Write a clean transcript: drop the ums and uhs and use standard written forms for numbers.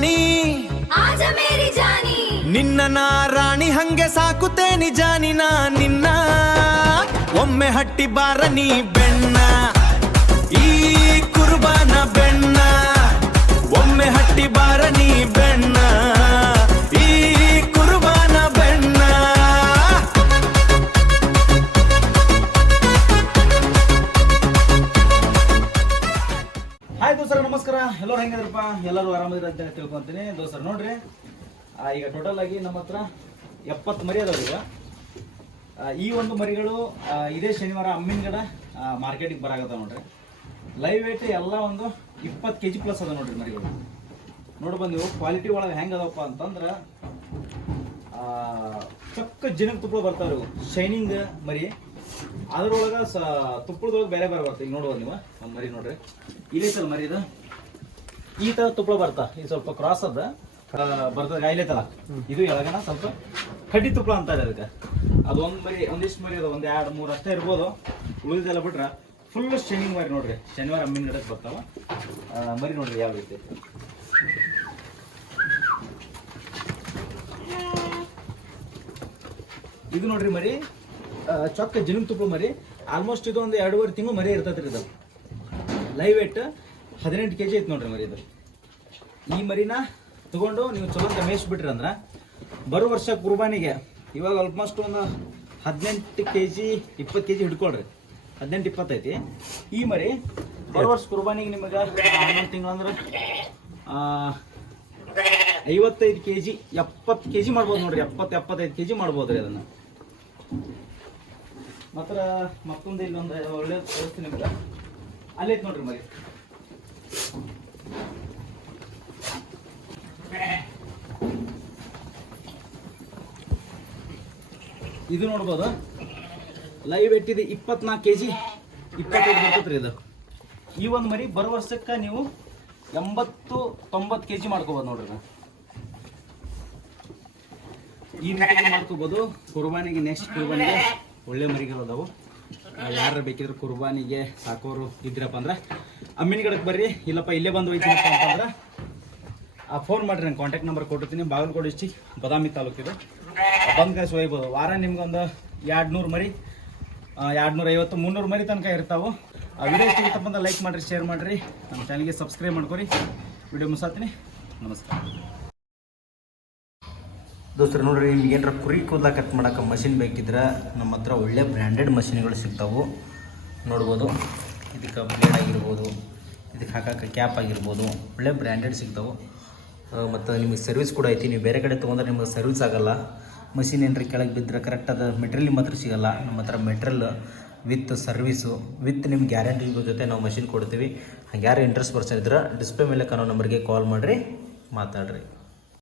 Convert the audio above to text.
ರಾಣಿ ಆಜ ಮೇರಿ ಜಾನಿ ನಿನ್ನ ನಾ ರಾಣಿ ಹಂಗೆ ಸಾಕುತ್ತೇನಿ ಜಾನಿನ ನಿನ್ನ ಒಮ್ಮೆ ಹಟ್ಟಿ ಬಾರ ನೀ ಬೆಣ್ಣ ಈ ಕುರ್ಬಾನ ಬೆಣ್ಣ ಒಮ್ಮೆ ಹಟ್ಟಿ ಬಾರ ನೀ ಬೆಣ್ಣ ಈ ಕುರ್ಬಾನ ಬೆಣ್ಣ. ಹಾಯ್ ದೋಸ್ತರ ನಮಸ್ಕಾರ. ಎಲ್ಲರೂ ಹೆಂಗಿದ್ರಪ್ಪ? ಎಲ್ಲರೂ ಆರಾಮದಿರ ಅಂತ ತಿಳ್ಕೊಂತೀನಿ ದೋಸ್ತರ. ನೋಡ್ರಿ ಈಗ ಟೋಟಲ್ ಆಗಿ ನಮ್ಮ ಹತ್ರ 70 ಮರಿ ಅದಾವ. ಈಗ ಈ ಒಂದು ಮರಿಗಳು ಇದೇ ಶನಿವಾರ ಅಮ್ಮಿನಗಡ ಮಾರ್ಕೆಟಿಗೆ ಬರಾಗತ್ತ ನೋಡ್ರಿ. ಲೈವ್ ವೇಟ್ ಎಲ್ಲ ಒಂದು 20 kg ಪ್ಲಸ್ ಅದ ನೋಡ್ರಿ ಮರಿಗಳು. ನೋಡ್ಬಂದು ನೀವು ಕ್ವಾಲಿಟಿ ಒಳಗೆ ಹೆಂಗೆ ಅದಾವಪ್ಪ ಅಂತಂದ್ರೆ ಚೊಕ್ಕ ಜಿನಕ್ ತುಪ್ಪಳ ಬರ್ತಾವೆ ಇವು. ಶೈನಿಂಗ್ ಮರಿ ಅದ್ರೊಳಗೆ ತುಪ್ಪಳದೊಳಗೆ ಬೇರೆ ಬೇರೆ ಬರ್ತದೆ. ಈಗ ನೋಡ್ಬೋದು ನೀವು ಒಂದು ಮರಿ ನೋಡ್ರಿ, ಇಲ್ಲಿ ಸಲ ಮರಿ ಇದು ಈ ಥರ ತುಪ್ಪಳ ಬರ್ತಾ. ಇದು ಸ್ವಲ್ಪ ಕ್ರಾಸ್ ಅದ ಬರ್ತದೆ ಗಾಯ್ಲೇತಲ್ಲ. ಇದು ಎಳಗನ ಸ್ವಲ್ಪ ಕಡ್ಡಿ ತುಪ್ಪಳ ಅಂತಾರೆ ಅದಕ್ಕೆ. ಅದೊಂದು ಮರಿ ಒಂದಿಷ್ಟು ಮರಿ ಅದ, ಒಂದು 2-3 ಅಷ್ಟೇ ಇರ್ಬೋದು. ಉಳಿದೆಲ್ಲ ಬಿಟ್ರೆ ಫುಲ್ ಶೈನಿಂಗ್ ಮರಿ ನೋಡ್ರಿ. ಶನಿವಾರ ಅಮ್ಮಿನ ಗಿಡಕ್ಕೆ ಬರ್ತಾವ ಮರಿ ನೋಡ್ರಿ ಯಾವ ರೀತಿ. ಇದು ನೋಡ್ರಿ ಮರಿ ಚೊಕ್ಕ ಜಿನುಮ್ ತುಪ್ಪಳ ಮರಿ. ಆಲ್ಮೋಸ್ಟ್ ಇದು ಒಂದು 2.5 ತಿಂಗಳು ಮರಿ ಇರ್ತೈತ್ರಿ. ಇದು ಲೈವ್ ವೇಟ್ 18 kg ಐತೆ ನೋಡ್ರಿ ಮರಿ ಇದು. ಈ ಮರಿನ ತಗೊಂಡು ನೀವು ಚಲೋ ಅಂತ ಮೇಯಿಸ್ಬಿಟ್ರಿ ಅಂದ್ರೆ ಬರೋ ವರ್ಷ ಕುರ್ಬಾನಿಗೆ ಇವಾಗ ಆಲ್ಮೋಸ್ಟ್ ಒಂದು 18 kg 20 kg ಹಿಡ್ಕೊಳ್ರಿ. 18-20 ಐತಿ ಈ ಮರಿ. ಬರೋ ವರ್ಷ ಕುರ್ಬಾನಿಗೆ ನಿಮಗೆ 11 ತಿಂಗಳು ಅಂದ್ರೆ 55 kg 70 kg ಮಾಡ್ಬೋದು ನೋಡ್ರಿ. 70-75 kg ಮಾಡ್ಬೋದ್ರಿ ಅದನ್ನ. ಮಾತ್ರ ಮತ್ತೊಂದು ಇಲ್ಲೊಂದು ಒಳ್ಳೆ ತೋರಿಸ್ತೀನಿ ನಿಮ್ಗೆ. ಅಲ್ಲೈತೆ ನೋಡ್ರಿ ಮರಿ. ಇದು ನೋಡ್ಬೋದು ಲೈವ್ ಇಟ್ಟಿದೆ 24 kg 25 ಬರ್ತೈತ್ರಿ ಇದು. ಈ ಒಂದು ಮರಿ ಬರೋ ವರ್ಷಕ್ಕೆ ನೀವು 80-90 kg ಮಾಡ್ಕೋಬೋದು ನೋಡ್ರಿ. ಈ ರೀತಿ ಮಾಡ್ಕೋಬೋದು. ಕುರ್ಬಾನಿಗೆ ನೆಕ್ಸ್ಟ್ ಕುರ್ಬಾನಿಗೆ ಒಳ್ಳೆ ಮರಿಗಳು ಅದಾವು. ಯಾರು ಬೇಕಿದ್ರೆ ಕುರ್ಬಾನಿಗೆ ಸಾಕೋರು ಇದ್ರಪ್ಪ ಅಂದ್ರೆ ಅಮ್ಮಿನ ಗಿಡಕ್ಕೆ ಬರ್ರಿ. ಇಲ್ಲಪ್ಪ ಇಲ್ಲೇ ಬಂದು ಹೋಯ್ತೀನಪ್ಪ ಅಂತಂದ್ರೆ ಫೋನ್ ಮಾಡಿರಿ. ನಂಗೆ ಕಾಂಟ್ಯಾಕ್ಟ್ ನಂಬರ್ ಕೊಟ್ಟಿರ್ತೀನಿ. ಬಾಗಲಕೋಟೆ ಡಿಸ್ಟಿಕ್ ಬದಾಮಿ ತಾಲೂಕಿದೆ. ಬಂದು ಕಳಿಸಿ ಒಯ್ಬೋದು. ವಾರ ನಿಮ್ಗೊಂದು 200 ಮರಿ 250-300 ಮರಿ ತನಕ ಇರ್ತಾವೆ. ಆ ವಿಡಿಯೋ ಇಷ್ಟಪ್ಪ ಅಂದ್ರೆ ಲೈಕ್ ಮಾಡಿರಿ, ಶೇರ್ ಮಾಡಿರಿ, ನಮ್ಮ ಚಾನಲ್ಗೆ ಸಬ್ಸ್ಕ್ರೈಬ್ ಮಾಡ್ಕೊರಿ. ವಿಡಿಯೋ ಮುಗಿಸ್ತೀನಿ. ನಮಸ್ಕಾರ ದೋಸ್ತರು. ನೋಡ್ರಿ ನಿಮ್ಗೆ ಏನಾರ ಕುರಿ ಕೂದಲ ಕಟ್ ಮಾಡೋಕೆ ಮಷಿನ್ ಬೇಕಿದ್ರೆ ನಮ್ಮ ಹತ್ರ ಒಳ್ಳೆ ಬ್ರ್ಯಾಂಡೆಡ್ ಮಷಿನ್ಗಳು ಸಿಗ್ತಾವೆ. ನೋಡ್ಬೋದು ಇದಕ್ಕೆ ಬ್ಲೇಡ್ ಆಗಿರ್ಬೋದು, ಇದಕ್ಕೆ ಹಾಕೋಕೆ ಕ್ಯಾಪ್ ಆಗಿರ್ಬೋದು, ಒಳ್ಳೆ ಬ್ರ್ಯಾಂಡೆಡ್ ಸಿಗ್ತಾವೆ. ಮತ್ತು ನಿಮಗೆ ಸರ್ವಿಸ್ ಕೂಡ ಐತಿ. ನೀವು ಬೇರೆ ಕಡೆ ತೊಗೊಂಡ್ರೆ ನಿಮಗೆ ಸರ್ವಿಸ್ ಆಗೋಲ್ಲ. ಮಷಿನ್ ಏನಾರ ಕೆಳಗೆ ಬಿದ್ದರೆ ಕರೆಕ್ಟ್ ಅದು ಮೆಟೀರಿಯಲ್ ನಿಮ್ಮ ಹತ್ರ ಸಿಗೋಲ್ಲ. ನಮ್ಮ ಹತ್ರ ಮೆಟ್ರಿಯಲ್ ವಿತ್ ಸರ್ವಿಸು ವಿತ್ ನಿಮ್ಮ ಗ್ಯಾರಂಟಿ ಜೊತೆ ನಾವು ಮಷಿನ್ ಕೊಡ್ತೀವಿ. ಹಾಗೆ ಯಾರು ಇಂಟ್ರೆಸ್ಟ್ ಪರ್ಸನ್ ಇದ್ರೆ ಡಿಸ್ಪ್ಲೇ ಮೇಲೆ ಕಾಣೋ ನಂಬರ್ಗೆ ಕಾಲ್ ಮಾಡಿರಿ, ಮಾತಾಡ್ರಿ.